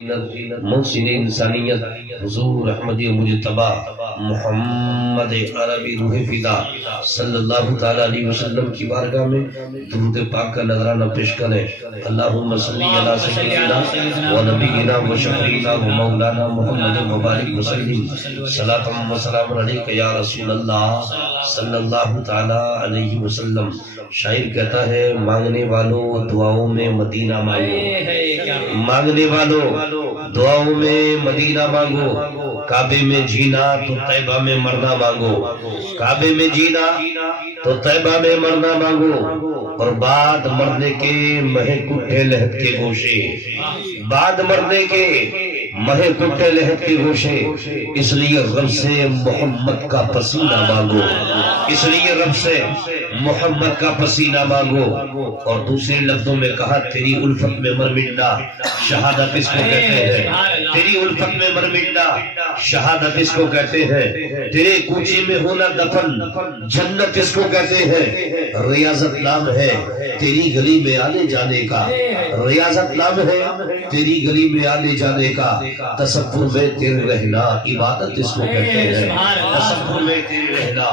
محسن انسانیت حضور احمدی مجتبی محمد عربی روح فدا صلی اللہ تعالی علیہ وسلم کی بارگاہ میں درود پاک کا نذرانہ پیش کریں۔ اللہم صلی علی سیدنا و نبینا و شفیعنا و مولانا محمد مبارک وسلم صلاۃ و سلام علیک یا رسول اللہ صلی اللہ تعالی علیہ وسلم۔ شاعر کہتا ہے مانگنے والوں دعاؤں میں مدینہ مانگو، مانگنے والوں دعاؤں میں مدینہ مانگو، کعبے میں جینا تو طیبہ میں مرنا مانگو، کعبے میں جینا تو طیبہ میں مرنا مانگو، اور بعد مرنے کے مہک اٹھے لہد کے گوشے، بعد مرنے کے مہک اٹھے لہد کے گوشے، اس لیے رب سے محمد کا پسینہ مانگو، اس لیے رب سے محمد کا پسینہ مانگو۔ اور دوسرے لفظوں میں کہا تیری الفت میں مر مٹنا شہادت اس کو کہتے ہیں، تیری الفت میں مر مٹنا شہادت اس کو کہتے ہیں، تیرے کوچے میں ہونا دفن جنت اس کو کہتے ہیں۔ ریاضت نام ہے تیری گلی میں آنے جانے کا، ریاضت نام ہے تیری گلی میں آنے جانے کا، تصور میں تیرے رہنا عبادت اس کو کہتے ہیں، تصور میں تیرے رہنا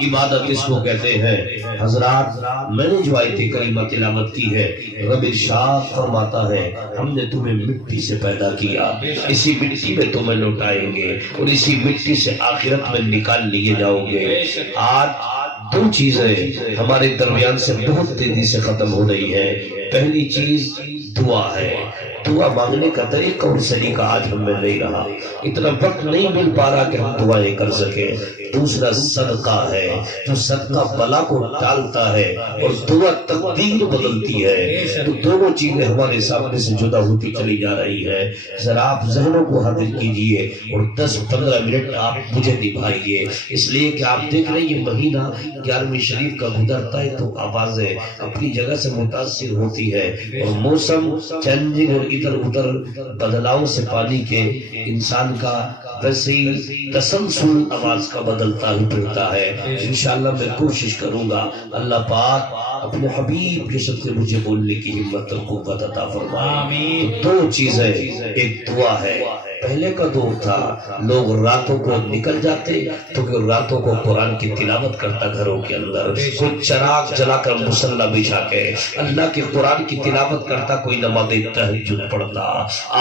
عبادت اس کو کہتے ہیں۔ حضرات میں نے جو آیت کریمہ تلاوت کی ہے، رب ارشاد فرماتا ہے ہم نے تمہیں مٹی سے پیدا کیا، اسی مٹی میں تمہیں لوٹائیں گے اور اسی مٹی سے آخرت میں نکال لیے جاؤ گے۔ آج دو چیزیں ہمارے درمیان سے بہت تیزی سے ختم ہو رہی ہے۔ پہلی چیز دعا ہے، دعا مانگنے کا طریقہ اور سلیقہ آج ہم میں نہیں رہا، اتنا وقت نہیں مل پا رہا کہ ہم دعائیں کر سکیں۔ دوسرا صدقہ ہے، جو صدقہ بلا کو ٹالتا ہے اور دعا تقدیر بدلتی ہے۔ تو دونوں چیزیں ہمارے سامنے سے جدا ہوتی چلی جا رہی ہے۔ ذرا آپ ذہنوں کو حاضر کیجئے اور 10-15 منٹ آپ مجھے نبھائیے، اس لیے کہ آپ دیکھ رہے ہیں یہ مہینہ 11ویں شریف کا گزرتا ہے تو آوازیں اپنی جگہ سے متاثر ہوتی ہے، اور موسم چینجنگ اور ادھر ادھر بدلاؤ سے پانی کے انسان کا ویسے ہی تسلسل آواز کا بدلتا ہی پھرتا ہے۔ انشاءاللہ میں کوشش کروں گا اللہ پاک اپنے حبیب کے صدقے مجھے بولنے کی ہمت اور قوت عطا فرمائے۔ دو چیزیں، ایک دعا ہے۔ پہلے کا دور تھا لوگ راتوں کو نکل جاتے تو کہ راتوں کو قرآن کی تلاوت کرتا گھروں کے اندر، کوئی چراغ جلا کر مصلی بچھا کے اللہ کے قرآن کی تلاوت کرتا، کوئی نماز تہجد پڑھتا۔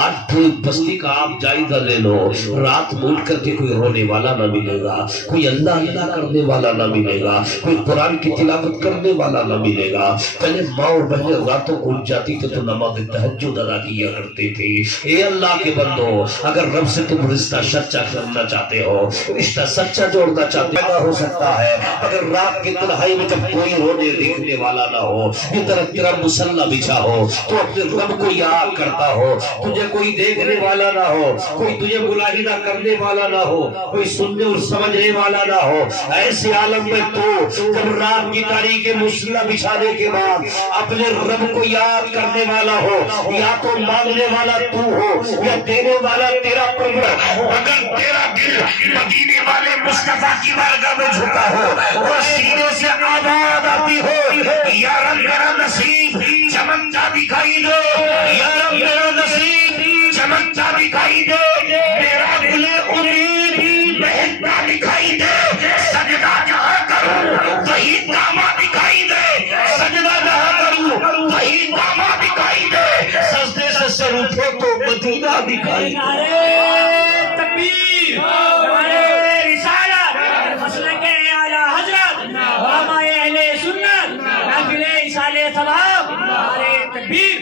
آج پوری بستی کا آپ جائزہ لے لو، رات میں اٹھ کر کے کوئی رونے والا نہ ملے گا، کوئی اللہ اللہ کرنے والا نہ ملے گا، کوئی قرآن کی تلاوت کرنے والا نہ ملے گا۔ پہلے ماں اور بہنیں راتوں کو اٹھ جاتی تھے تو نماز تہجد ادا کیا کرتے تھے۔ اے اللہ کے بندو، اگر رب سے تم رشتہ سچا کرنا چاہتے ہو، رشتہ سچا جوڑنا چاہتے ہو سکتا ہے اگر رات کی تنہائی میں جب کوئی رونے دیکھنے والا نہ ہو، یہ طرف تیرا مصلی بچھا ہو تو اپنے رب کو یاد کرتا ہو، تجھے کوئی دیکھنے والا نہ ہو، کوئی تجھے ملاحظہ کرنے والا نہ ہو، کوئی سننے اور سمجھنے والا نہ ہو، ایسے عالم میں تو جب رات کی تاریخ مصلی بچھانے کے بعد اپنے رب کو یاد کرنے والا ہو، یا تو مانگنے والا تو ہو یا دینے والا تیرا پرور، اگر تیرا دل مدینے والے مصطفیٰ کی بارگاہ میں جھکا ہو اور سینے سے آواز آتی ہو یا رب میرا نصیب چمکتا دکھائی دے، یا رب میرا نصیب چمکتا دکھائی دے، میرا دل امید بہتتا دکھائی دے، سجدہ جہاں کروں وہی دامہ دکھائی دے، سجدہ جہاں کروں وہی دامہ دکھائی دے، سجدے سے سر اٹھے تو مدینہ دکھائی دے۔ تکبیر، رسالت، مسلک اعلیٰ حضرت، علماء اہل سنت، نافل ایصال ثواب، نعرہ تکبیر۔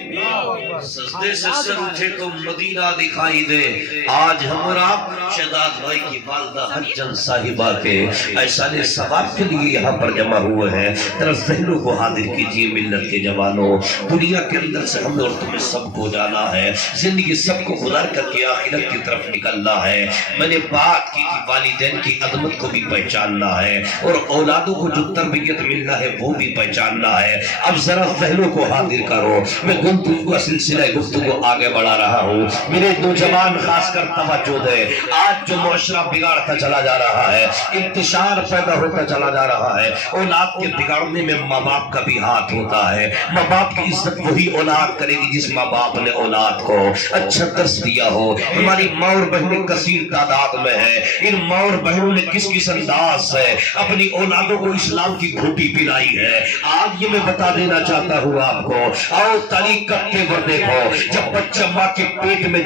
سجدے سے سر اٹھے تو مدینہ دکھائی دے۔ آج ہم اور آپ شہزاد بھائی کی والدہ حجن صاحبہ کے ایصال ثواب کے لیے یہاں پر جمع ہوئے ہیں۔ ذرا ذہنوں کو حاضر کیجیے ملت کے جوانوں، دنیا کے اندر سے ہم اور تمہیں سب کو جانا ہے، زندگی سب کو گزار کر کے آخرت کی طرف نکلنا ہے۔ میں نے بات کی کہ والدین کی عظمت کو بھی پہچاننا ہے اور اولادوں کو جو تربیت ملنا ہے وہ بھی پہچاننا ہے۔ اب ذرا ذہنوں کو حاضر کرو، میں گفتگو کا سلسلہ گفتگو آگے بڑھا رہا ہوں. میرے نوجوان خاص کر توجہ دے. آج جو معاشرہ بگاڑتا چلا جا رہا ہے, انتشار پیدا ہوتا چلا جا رہا ہے, اولاد کے بگاڑنے میں ماں باپ کا بھی ہاتھ ہوتا ہے. ماں باپ کی عزت وہی اولاد کرے گی جس ماں باپ نے اولاد کو اچھا درس دیا ہو. ہماری ماں اور بہنیں کثیر تعداد میں ہیں. ان ماں اور بہنوں نے کس کس انداز سے اپنی اولادوں کو اسلام کی گھوٹی پلائی ہے. آج یہ میں بتا دینا چاہتا ہوں آپ کو. آؤ تاریخ کرتے ہوئے دیکھو, جب بچہ ماں کے پیٹ میں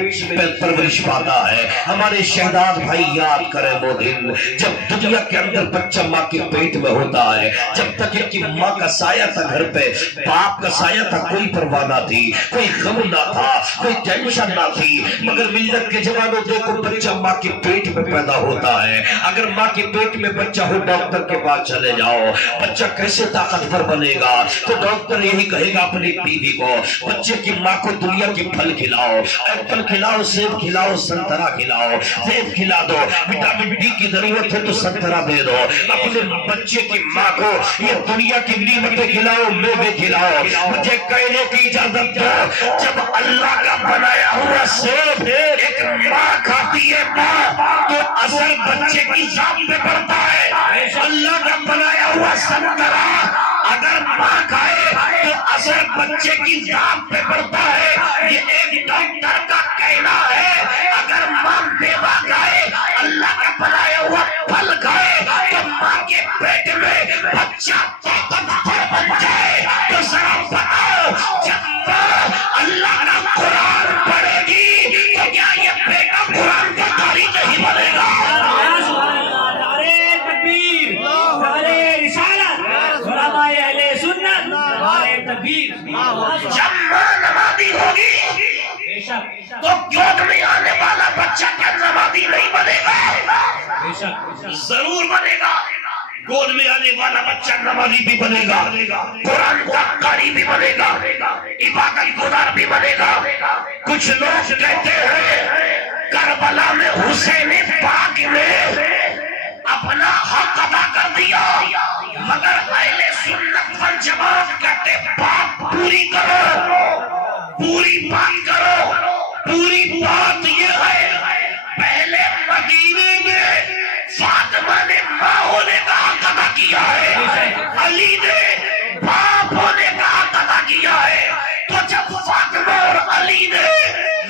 پرورش پاتا ہے, ہمارے شہداد بھائی یاد کریں وہ دن جب دنیا کے اندر بچہ ماں کے پیٹ میں ہوتا ہے. جب تک کہ ماں کا سایہ تھا گھر پہ, باپ کا سایہ تھا, کوئی پرواہ نہ تھی, کوئی غم نہ تھا, کوئی ٹینشن نہ تھی. مگر ملت کے جوانوں دیکھو, بچہ ماں کے پیٹ میں پیدا ہوتا ہے. اگر ماں کے پیٹ میں بچہ ہو, ڈاکٹر کے پاس چلے جاؤ, بچہ کیسے طاقتور بنے گا, تو ڈاکٹر یہی کہے گا اپنی بیوی کو, بچے کی ماں کو دنیا کے پھل کھلاؤ, ایپل کھلاؤ, سیب کھلاؤ, سنترا کھلاؤ, سیب کھلا دو, وٹامن ڈی کی ضرورت ہے تو سنترا دے دو. اپنے بچے کی ماں کو یہ دنیا کی نعمتیں کھلاؤ, میوے کھلاؤ. مجھے کہنے کی اجازت دو, جب اللہ کا بنایا ہوا سیب ایک ماں کھاتی ہے ماں, تو اثر بچے کی ذات پہ پڑتا ہے. اللہ کا بنایا ہوا سنترا اگر ماں کھائے تو اثر بچے کی ذات پہ پڑتا ہے. یہ ایک ڈاکٹر کا کہنا ہے. اگر ماں میوہ کھائے, اللہ کا بنایا ہوا پھل کھائے, تو ماں کے پیٹ میں بچہ طاقتور بن جائے. تو ذرا بتاؤ, جب ماں اللہ کا قرآن پڑھے گی تو کیا یہ بیٹا قرآن کا قاری نہیں بنے گا؟ نعرے تکبیر, نعرے رسالت, علماء اہل سنت, نعرے تکبیر. جب ماں نمازی ہوگی تو گود میں آنے والا بچہ کیا نمازی نہیں بنے گا؟ ضرور بنے گا. گود میں آنے والا بچہ نمازی بھی بنے گا, قرآن کا قاری بھی بنے گا, عبادت گزار بھی بنے گا. کچھ لوگ کہتے ہیں کربلا میں حسین پاک نے اپنا حق ادا کر دیا, مگر اہل سنت والجماعت کہتے بات پوری کرو, پوری بات کرو. پوری بات یہ ہے, پہلے مدینے میں فاطمہ نے ماں ہونے کا حق ادا کیا ہے, علی نے باپ ہونے کا حق ادا کیا ہے. تو جب فاطمہ اور علی نے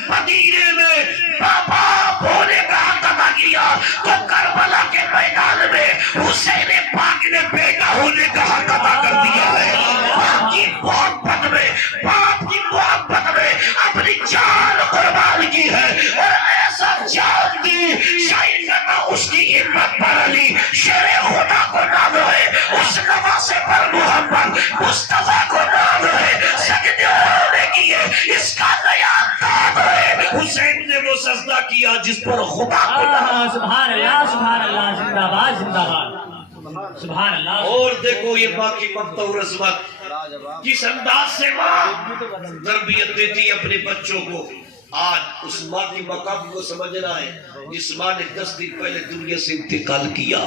مدینے میں باپ ہونے کا حق ادا کیا, تو کربلا کے میدان میں حسین پاک نے بیٹا ہونے کا حق ادا کر دیا ہے. باپ کی محبت میں, باپ کی محبت میں اپنی جان قربان کی ہے, اور ایسا جان دی شاید نہ اس کی ہمت پر علی شیر خدا کو نام ہے, اس نواسے پر محمد مصطفیٰ کو نام ہے, سجدے ہونے کیے اس کا نیا انداز ہے. حسین نے وہ سجدہ کیا جس پر خدا کو نام. سبحان اللہ, سبحان اللہ, زندہ باد, زندہ باد, سبحان اللہ. اور دیکھو یہ ماں کی ممتا اور عظمت, کس انداز سے ماں تربیت دیتی اپنے بچوں کو. آج اس ماں کی مقام کو سمجھنا ہے. جس ماں نے 10 دن پہلے دنیا سے انتقال کیا,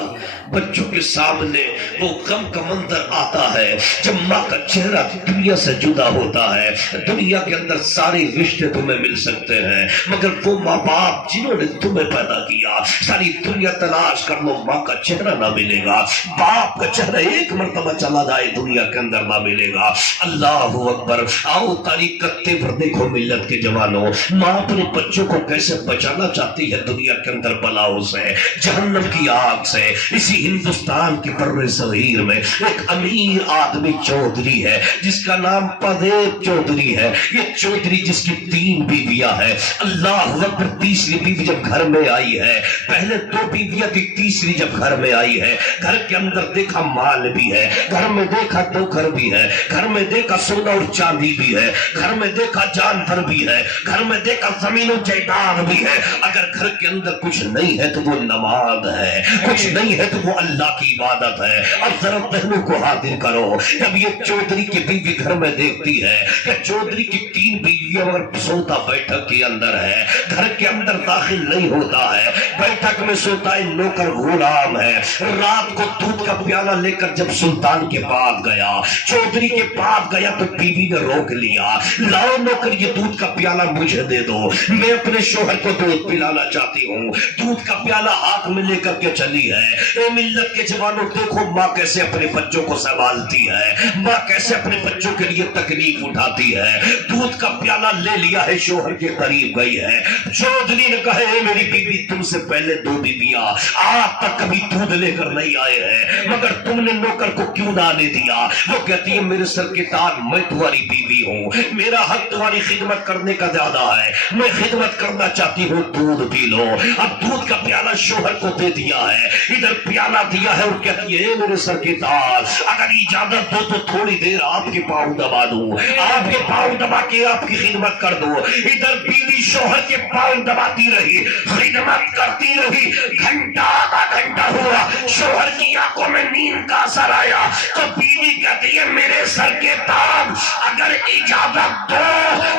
بچوں کے سامنے وہ غم کا منظر آتا ہے جب ماں کا چہرہ دنیا سے جدا ہوتا ہے. دنیا کے اندر سارے رشتے تمہیں مل سکتے ہیں, مگر وہ ماں باپ جنہوں نے تمہیں پیدا کیا, ساری دنیا تلاش کر لو, ماں کا چہرہ نہ ملے گا. باپ کا چہرہ ایک مرتبہ چلا جائے دنیا کے اندر نہ ملے گا. اللہ اکبر. آؤ تاریخ کرتے پر دیکھو ملت کے جوانوں, ماں اپنے بچوں کو کیسے بچانا چاہتی ہے دنیا کے اندر بلاؤں سے, جہنم کی آگ سے. اسی ہندوستان کے بر صغیر میں ایک امیر آدمی چودھری ہے جس کا نام پردیپ چودھری ہے. یہ چودھری جس کی 3 بیویاں ہیں. اللہ اکبر. تیسری بیوی جب گھر میں آئی ہے, پہلے 2 بیویاں تھی, تیسری جب گھر میں آئی ہے, گھر کے اندر دیکھا مال بھی ہے, گھر میں دیکھا ڈوکر بھی ہے, گھر میں دیکھا سونا اور چاندی بھی ہے, گھر میں دیکھا جانور بھی ہے, گھر میں دیکھا زمین زمین و جائیداد بھی ہے، اگر گھر کے اندر کچھ نہیں ہے تو وہ نماز ہے، کچھ نہیں ہے تو وہ اللہ کی عبادت ہے۔ اب ذرا ذہنوں کو حاضر کرو، جب یہ چودھری کی بیوی گھر میں دیکھتی ہے کہ چودھری کی 3 بیویاں اور سوتا بیٹھک کے اندر ہے، گھر کے اندر داخل نہیں ہوتا ہے، بیٹھک میں سوتا ہے، نوکر غلام ہے، رات کو دودھ کا پیالہ لے کر جب سلطان کے پاس گیا، چودھری کے پاس گیا تو بیوی نے روک لیا، لاؤ نوکر یہ دودھ کا پیالہ مجھے دے دو، میں اپنے شوہر کو دودھ پلانا چاہتی ہوں۔ دودھ کا پیالہ ہاتھ میں لے کر کے چلی ہے۔ اے ملت کے جوانوں، دیکھو ماں کیسے اپنے بچوں کو سنبھالتی ہے، ماں کیسے اپنے بچوں کے لیے تکلیف اٹھاتی ہے۔ دودھ کا پیالہ لے لیا ہے، شوہر کے قریب گئی ہے، چودھری نے کہا اے میری بیوی، تم سے پہلے 2 بیویاں آج تک کبھی دودھ لے کر نہیں آئے ہیں، مگر تم نے نوکر کو کیوں نہ آنے دیا؟ وہ کہتی ہے میرے سر کے تاج، میں تمہاری بیوی ہوں، میرا حق تمہاری خدمت کرنے کا زیادہ ہے، میں خدمت کرنا چاہتی ہوں، دودھ پی لو۔ اب دودھ کا پیالہ شوہر کو دے دیا ہے، ادھر پیالہ دیا ہے اور کہتی ہے میرے سر کے تاج، اگر اجازت دو تو تھوڑی دیر آپ کے پاؤں دبا دوں، آپ کے پاؤں دبا کے آپ کی خدمت کر دو۔ ادھر بیوی شوہر کے پاؤں دباتی رہی، خدمت کرتی رہی، گھنٹہ آدھا گھنٹہ ہوا، شوہر کی آنکھوں میں نیند کا اثر آیا تو بیوی کہتی ہے میرے سر کے تاج، اگر اجازت دو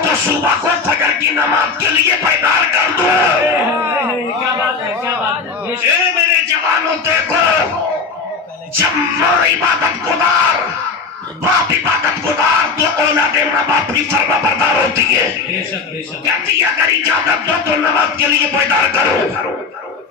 تو صبح کو فجر کی نماز کے لیے بیدار کر دو۔ کیا بات ہے، کیا بات ہے۔ اے میرے جوانوں، دیکھو جب ماں عبادت گزار، باپ عبادت گزار، تو اولاد ماں باپ بھی فرما بردار ہوتی ہے۔ بے شک، بے شک۔ کہتی ہے اگر اجازت دو تو نماز کے لیے بیدار کرو۔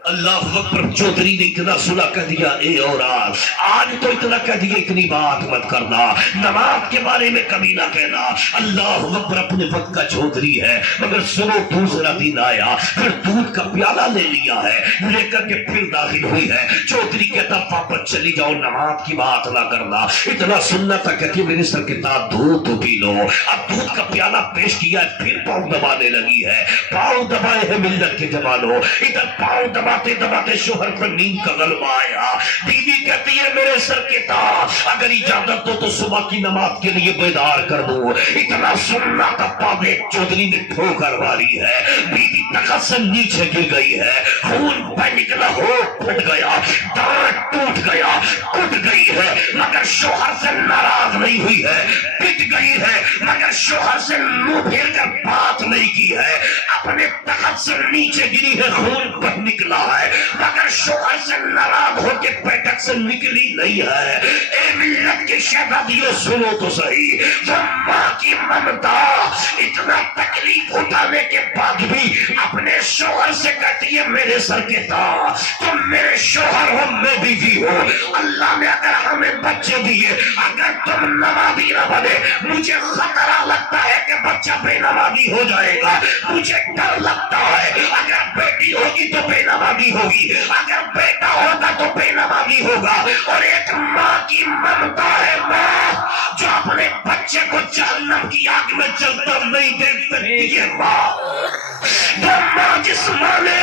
اللہ اکبر، چودھری نے اتنا سنا کہہ دیا اے اولاد، آج تو اتنا کہہ دیا، اتنی بات مت کرنا، نماز کے بارے میں کبھی نہ کہنا۔ اللہ اکبر، اپنے وقت کا چودھری ہے، مگر سنو دوسرا دن آیا، پھر دودھ کا پیالہ لے لیا ہے، لے کر کے پھر داخل ہوئی ہے۔ چودھری کہتا واپس چلی جاؤ، نماز کی بات نہ کرنا، اتنا سننا تھا، کہتی میرے سر کے تاج دودھ تو پی لو۔ اب دودھ کا پیالہ پیش کیا ہے، پھر پاؤں دبانے لگی ہے، پاؤں دبائے ہیں ملت کے جوانوں، ادھر پاؤں دباتے دباتے شوہر پر نیند کا غلبہ آیا۔ بیوی کہتی ہے میرے سر کے تاج، اگر اجازت دو تو صبح کی نماز کے لیے بیدار کر دو۔ اتنا سننا تھا، پاوے چودھری نے ٹھوکر ماری ہے، بیوی تخت سے نیچے گر گئی ہے، خون بہ نکلا، ہونٹ پھٹ گیا، دانت ٹوٹ گیا، کٹ گئی ہے، مگر شوہر سے ناراض نہیں ہوئی ہے، پٹ گئی ہے، مگر شوہر سے منہ پھیر کر بات نہیں کی ہے، اپنے تخت سے نیچے گری ہے، خون بہ نکلا ہے، مگر شوہر سے ناراض ہو کے بیٹھک سے نکلی نہیں ہے۔ اے ملت کے شہزادیوں، سنو تو صحیح، وہ ماں کی ممتا اتنا تکلیف اٹھانے کے بعد بھی اپنے شوہر سے کہتی ہے میرے سر کے تاج، تم میرے شوہر ہو، میں بیوی ہوں، اللہ نے اگر ہمیں بچے دیے، اگر تم نمازی نہ بنے، مجھے خطرہ لگتا ہے کہ بچہ بے نمازی ہو جائے گا، مجھے ڈر لگتا ہے اگر بیٹی ہوگی تو بے نمازی ہوگی، اگر بیٹا ہوگا تو بے نمازی ہوگا۔ اور ایک ماں کی ممتا ہے، ماں جو اپنے بچے کو جہنم کی آگ میں جلتا نہیں دیکھ سکتی ہے، ماں وہ ماں جس ماں نے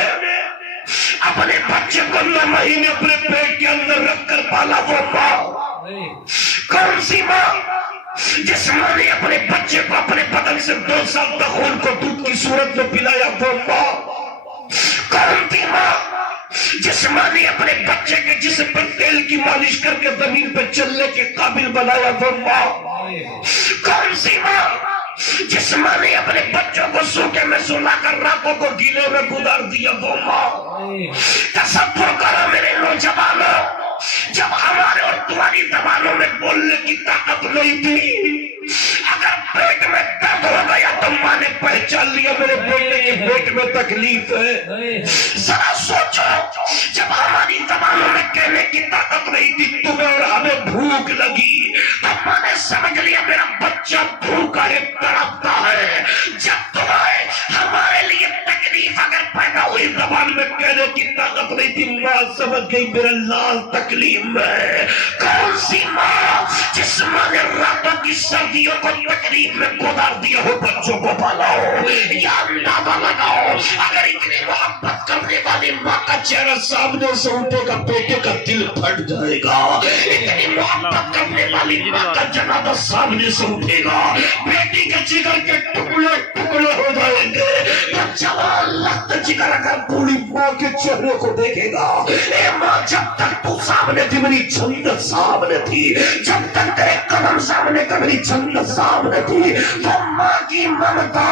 اپنے بچے کو 9 مہینے اپنے پیٹ کے اندر رکھ کر پالا، وہ ماں کون سی ماں؟ جس ماں نے اپنے بچے کو اپنے بدن سے 2 سال تک خون کو دودھ کی صورت میں پلایا، وہ ماں کون سی ماں؟ جس ماں نے اپنے بچے کے جسم پر تیل کی مالش کر کے زمین پہ چلنے کے قابل بنایا، وہ ماں کون سی ماں؟ جس ماں نے اپنے بچوں کو سوکے میں سلا کر راتوں کو گیلے میں گزار دیا، وہ ماں۔ تصور کرو میرے نوجوانوں، جب ہمارے اور تمہاری زبانوں میں بولنے کی طاقت نہیں تھی، اگر پیٹ میں درد ہو گیا تو ماں نے پہچان لیا میرے بیٹے کے پیٹ میں تکلیف ہے۔ ذرا سوچو، جب ہماری زبانوں میں کہنے کی طاقت نہیں تھی، تمہیں اور ہمیں بھوک لگی تو ماں نے سمجھ لیا میرا بچہ بھوکا ہے، تڑپتا ہے۔ جب تمہیں ہمارے لیے تکلیف اگر پیدا ہوئی، زبان میں کہنے کی طاقت نہیں تھی، ماں سمجھ گئی میرا لال تکلیف میں۔ کون سی ماں؟ جس ماں نے راتوں کی سردیوں کو تکلیف میں گزار دیا ہو، بچوں کو پالا ہو۔ یا اندازہ لگاؤ، اگر اتنی محبت کرنے والی ماں کا چہرہ سامنے سے اٹھے گا بیٹے کا دل پھٹ جائے گا. اتنی محبت کرنے والی ماں کا جنازہ سامنے سے اٹھے گا, بیٹی کے جگر کے ٹکڑے ٹکڑے ہو جائیں گے. جوان لخت جگر اگر بوڑھی ماں کے چہرے کو دیکھے گا, اے ماں جب تک تو سامنے تھی میری جنت سامنے تھی, جب تک تیرے قدم سامنے کا میری جنت سامنے تھی. تو ماں کی ممتا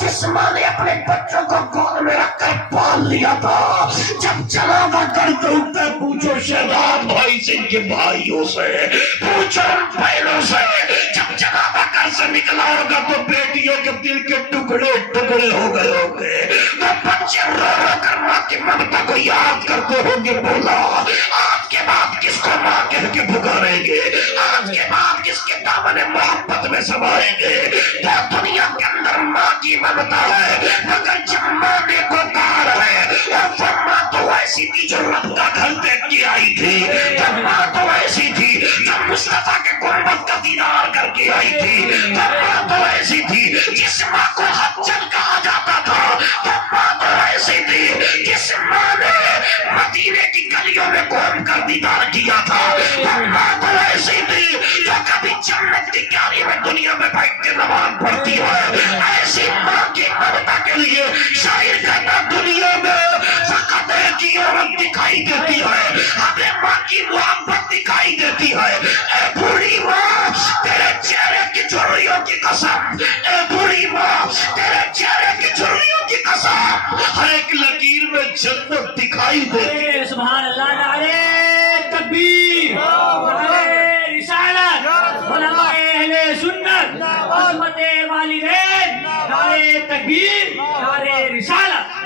جس ماں نے اپنے بچوں کو گود میں رکھ کر پال لیا تھا, جب چلا گا گھر کے اوپر پوچھو شہزاد بھائی سے, ان کے بھائیوں سے پوچھو بہنوں سے, جب جنازہ گھر سے نکلا ہوگا تو بیٹیوں کے دل کے ٹکڑے ٹکڑے ہو گئے ہوں گے. تو بچے رو رو کر ماں کی ممتا کو یاد کرتے ہوں گے, بولا آج کے بعد کس کو ماں کہہ کے پکاریں گے, آج کے بعد کس کے دامن محبت میں سمائیں گے. تو دنیا کے اندر ماں کی ممتا ہے, مگر جب ماں نے کو کار ہے, اور وہ ماں تو ایسی تھی جو رب کا گھر دیکھ کے آئی تھی, وہ ماں تو ایسی تھی جو مصطفیٰ کے گنبد کا دیدار کر کے آئی تھی, وہ ماں تو ایسی تھی جس ماں کو حجل کہا جاتا تھا, وہ ماں تو ایسی تھی جس ماں نے مدینے کی گلیوں میں گھوم کر دیدار کیا تھا, وہ ماں تو ایسی تھی جو کبھی جنت کی کیاری میں دنیا میں بیٹھ کے نماز پڑھتی ہے. ایسی ماں کی ممتا کے لیے شاعر کہتا دنیا میں فقط ایک ہی عورت دکھائی دیتی ہے, ہمیں ماں کی محبت دکھائی دیتی ہے. اے بوڑھی ماں تیرے چہرے کی جھریوں کی قسم, اے بوڑھی ماں تیرے چہرے کی جھریوں کی قسم, ہر ایک لکیر میں جنت دکھائی دیتی. سبحان اللہ, نعرہ تکبیر, نعرہ رسالت, علماء اہل سنت, عظمت والدین, نعرہ تکبیر, نعرہ رسالت.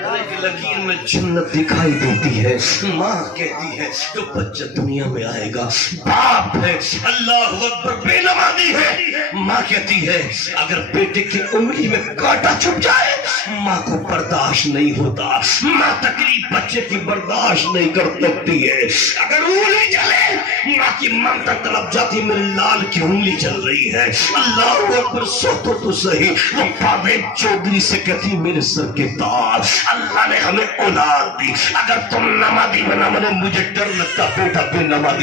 لکیر میں جنت دکھائی دیتی ہے. ماں کہتی ہے جو بچہ دنیا میں آئے گا باپ ہے, اللہ اکبر, بے نمازی ہے. ماں کہتی ہے اگر بیٹے کی انگلی میں کانٹا چھپ جائے ماں کو برداشت نہیں ہوتا, ماں تکلیف بچے کی برداشت نہیں کر سکتی ہے. اگر انگلی جلے ماں کی ممتا تڑپ جاتی, میرے لال کی انگلی چل رہی ہے, اللہ اکبر, سوتو تو صحیح. وہ پاویز چودھری سے کہتی میرے سر کے تاج, اللہ نے ہمیں اولاد دی, اگر تم نمازی بنا منے مجھے ڈر لگتا بیٹا بے نمازی